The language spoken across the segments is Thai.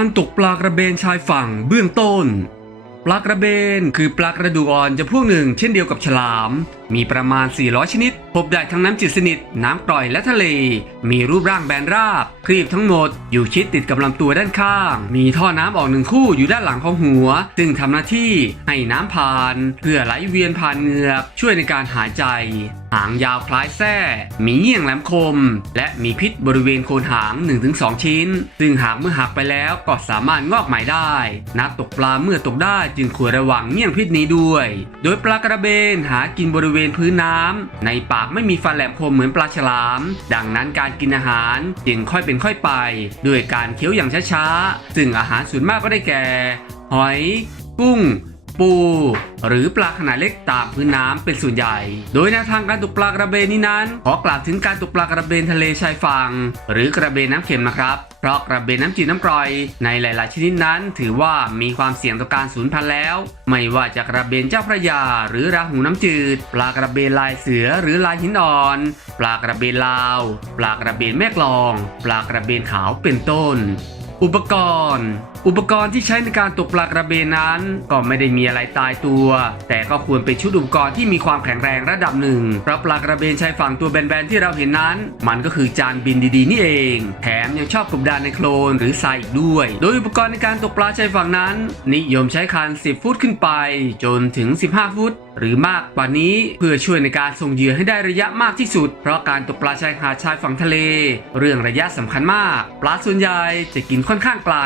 การตกปลากระเบนชายฝั่งเบื้องต้น ปลากระเบนคือปลากระดูกอ่อนจำพวกหนึ่งเช่นเดียวกับฉลาม มีประมาณ 400 ชนิด พบได้ทั้งน้ำจืดสนิท น้ำกร่อยและทะเล มีรูปร่างแบนราบ ครีบทั้งหมด อยู่ชิดติดกับลำตัวด้านข้าง มีท่อน้ำออกหนึ่งคู่อยู่ด้านหลังของหัว ซึ่งทำหน้าที่ให้น้ำผ่าน เพื่อไหลเวียนผ่านเหงือก ช่วยในการหายใจ หางยาวคล้ายแส้ มีเงี้ยงแหลมคม และมีพิษบริเวณโคนหาง 1-2 ชิ้น ซึ่งหากเมื่อหักไปแล้วก็สามารถงอกใหม่ได้ นักตกปลาเมื่อตกได้จึงควรระวังเงี้ยงพิษนี้ด้วย โดยปลากระเบนหากินบริเวณพื้นน้ำ ในปากไม่มีฟันแหลมคมเหมือนปลาฉลาม ดังนั้นการกินอาหารจึงค่อยเป็นค่อยไป ด้วยการเคี้ยวอย่างช้าๆ ซึ่งอาหารส่วนมากก็ได้แก่ หอย กุ้ง ปู หรือปลาขนาดเล็กตามพื้นน้ำเป็นส่วนใหญ่ โดยแนวทางการตกปลากระเบนนี้นั้น ขอกล่าวถึงการตกปลากระเบนทะเลชายฝั่งหรือกระเบนน้ำเค็มนะครับ เพราะกระเบนน้ำจืดน้ำกร่อย ในหลาย ๆ ชนิดนั้น ถือว่ามีความเสี่ยงต่อการสูญพันธุ์แล้ว ไม่ว่าจะกระเบนเจ้าพระยา หรือราหูน้ำจืด ปลากระเบนลายเสือหรือลายหินอ่อน ปลากระเบนลาว ปลากระเบนแม่กลอง ปลากระเบนขาวเป็นต้น อุปกรณ์ อุปกรณ์ที่ใช้ในการตกปลากระเบนนั้น ก็ไม่ได้มีอะไรตายตัว แต่ก็ควรเป็นชุดอุปกรณ์ที่มีความแข็งแรงระดับหนึ่งเพราะปลากระเบนชายฝั่งตัวแบนๆที่เราเห็นนั้น มันก็คือจานบินดีๆนี่เอง แถมยังชอบกบดานในโคลนหรือทรายอีกด้วย โดยอุปกรณ์ในการตกปลาชายฝั่งนั้น นิยมใช้คัน 10 ฟุตขึ้นไป จนถึง 15 ฟุต หรือมากกว่านี้เพื่อช่วยในการส่งเหยื่อให้ได้ระยะมากที่สุด เพราะการตกปลาชายหาดชายฝั่งทะเล เรื่องระยะสำคัญมาก ปลาส่วนใหญ่จะกินค่อนข้างไกล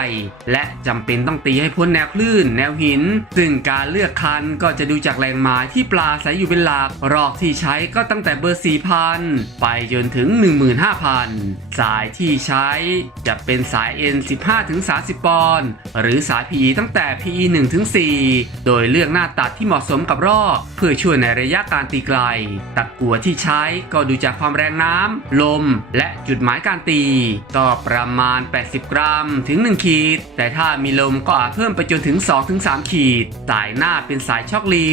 และจำเป็นต้องตีให้พ้นแนวคลื่น แนวหิน ซึ่งการเลือกคันก็จะดูจากแหล่งหมายที่ปลาอาศัยอยู่เป็นหลักรอกที่ใช้ก็ตั้งแต่เบอร์ 4,000 ไปจนถึง 15,000 สายที่ใช้จะเป็นสาย N 15ถึง30 ปอนด์หรือสาย PE ตั้งแต่ PE 1ถึง4โดยเลือกหน้าตัดที่เหมาะสมกับรอกเพื่อช่วยในระยะการตีไกล ตะกั่วที่ใช้ก็ดูจากความแรงน้ำ ลม และจุดหมายการตี ก็ประมาณ 80 กรัมถึง 1 ขีด แต่ถ้ามีลมก็อาจเพิ่มไปจนถึง 2-3 ขีด สายหน้าเป็นสายช็อกลี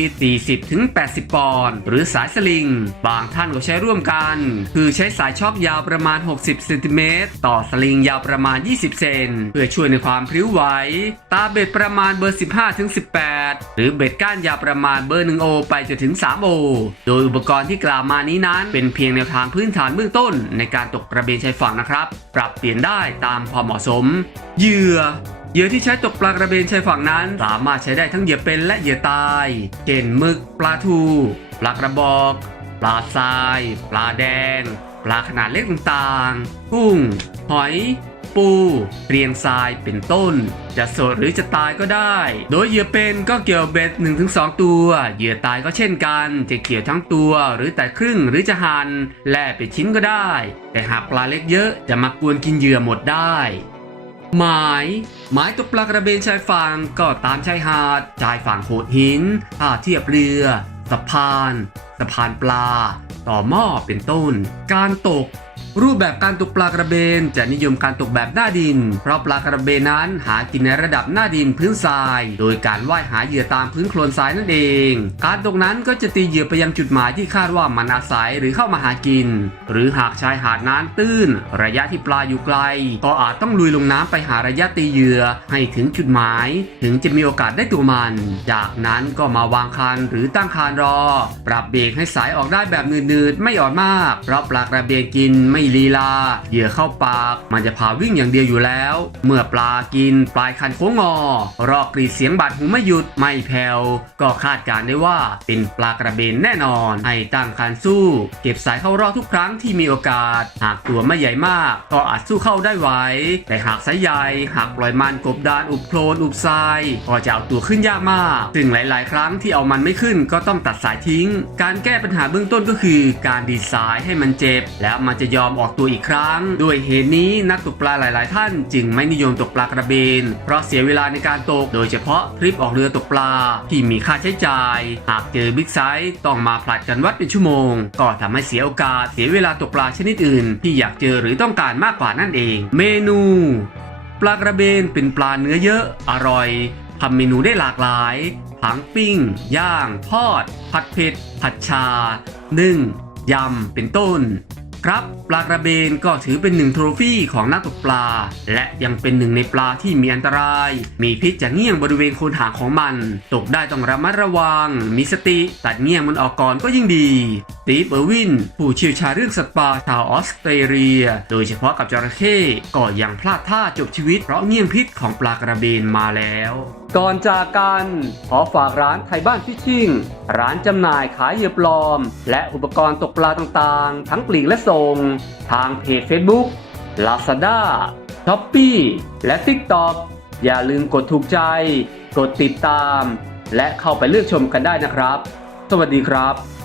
40-80 ปอนด์หรือสายสลิง บางท่านก็ใช้ร่วมกัน คือใช้สายช็อคยาวประมาณ 60เซนติเมตรต่อสลิงยาวประมาณ 20 เซนเพื่อช่วยในความพริ้วไหว ตาเบ็ดประมาณเบอร์ 15-18 หรือเบ็ดก้านยาวประมาณเบอร์1โอไปจนถึง 3 โอ โดยอุปกรณ์ที่กล่าวมานี้นั้น เป็นเพียงแนวทางพื้นฐานเบื้องต้น ในการตกกระเบนชายฝั่งนะครับ ปรับเปลี่ยนได้ตามความเหมาะสม เหยื่อเหยื่อที่ใช้ตกปลากระเบนชายฝั่งนั้น สามารถใช้ได้ทั้งเหยื่อเป็นและเหยื่อตายเช่นหมึก ปลาทู ปลากระบอก ปลาทราย ปลาแดง ปลาขนาดเล็กต่างๆ กุ้ง หอย ปูเรียงทรายเป็นต้น จะสดหรือจะตายก็ได้ โดยเหยื่อเป็นก็เกี่ยวเบ็ด1-2 ตัว เหยื่อตายก็เช่นกัน จะเกี่ยวทั้งตัวหรือแต่ครึ่งหรือจะหันแล่เป็นชิ้นก็ได้ แต่หากปลาเล็กเยอะจะมากวนกินเหยื่อหมดได้หมายหมายตกปลากระเบนชายฝั่งก็ตามชายหาดชายฝั่งโขดหินท่าเทียบเรือสะพานสะพานปลา ต่อหม้อเป็นต้น การตก รูปแบบการตกปลากระเบนจะนิยมการตกแบบหน้าดิน เพราะปลากระเบนนั้นหากินในระดับหน้าดินพื้นทราย โดยการว่ายหาเหยื่อตามพื้นโคลนทรายนั่นเอง การตกนั้นก็จะตีเหยื่อไปยังจุดหมายที่คาดว่ามันอาศัยหรือเข้ามาหากิน หรือหากชายหาดน้ำตื้น ระยะที่ปลาอยู่ไกล ก็อาจต้องลุยลงน้ำไปหาระยะตีเหยื่อให้ถึงจุดหมาย ถึงจะมีโอกาสได้ตัวมัน จากนั้นก็มาวางคันหรือตั้งคานรอ ปรับเบรกให้สายออกได้แบบนืดๆไม่อ่อนมาก เพราะปลากระเบนกินไม่ลีลา เหยื่อเข้าปาก มันจะพาวิ่งอย่างเดียวอยู่แล้ว เมื่อปลากิน ปลายคันโค้งงอ รอกรีดเสียงบาดหูไม่หยุดไม่แผ่วก็คาดการได้ว่าเป็นปลากระเบนแน่นอน ให้ตั้งคันสู้ เก็บสายเข้ารอกทุกครั้งที่มีโอกาส หากตัวไม่ใหญ่มาก ก็อาจสู้เข้าได้ไหวแต่หากสายใหญ่หากปล่อยมันกบดานอุบโคลนอุบทรายก็จะเอาตัวขึ้นยากมาก ซึ่งหลาย ๆ ครั้งที่เอามันไม่ขึ้นก็ต้องตัดสายทิ้ง การแก้ปัญหาเบื้องต้นก็คือ การดีไซน์ให้มันเจ็บ แล้วมันจะยอมออกตัวอีกครั้ง ด้วยเหตุนี้นักตกปลาหลาย ๆ ท่าน จึงไม่นิยมตกปลากระเบน เพราะเสียเวลาในการตก โดยเฉพาะทริปออกเรือตกปลาที่มีค่าใช้จ่าย หากเจอบิ๊กไซส์ต้องมาผลัดกันวัดเป็นชั่วโมง ก็ทำให้เสียโอกาสเสียเวลาตกปลาชนิดอื่น ที่อยากเจอหรือต้องการมากกว่านั่นเอง เมนู ปลากระเบนเป็นปลาเนื้อเยอะ อร่อยทำเมนูได้หลากหลายทั้งปิ้ง ย่าง ทอด ผัดเผ็ด ผัดชา นึ่ง ยำ เป็นต้น ครับปลากระเบนก็ถือเป็นหนึ่งโทรฟี่ของนักตกปลา และยังเป็นหนึ่งในปลาที่มีอันตราย มีพิษจากเงี้ยงบริเวณโคนหางของมัน ตกได้ต้องระมัดระวัง มีสติตัดเงี้ยงมันออกก่อนก็ยิ่งดี ตีเออร์วิน ผู้เชี่ยวชาญเรื่องสัตว์ป่าชาวออสเตรเลีย โดยเฉพาะกับจระเข้ก็ยังพลาดท่าจบชีวิตเพราะเงี้ยงพิษของปลากระเบนมาแล้วก่อนจากกัน ขอฝากร้านไทยบ้านฟิชชิ่ง ร้านจำหน่ายขายเหยื่อปลอม และอุปกรณ์ตกปลาต่างๆ ทั้งปลีกและส่ง ทางเพจ Facebook Lazada s h o p e e และ TikTok อย่าลืมกดถูกใจ กดติดตาม และเข้าไปเลือกชมกันได้นะครับ สวัสดีครับ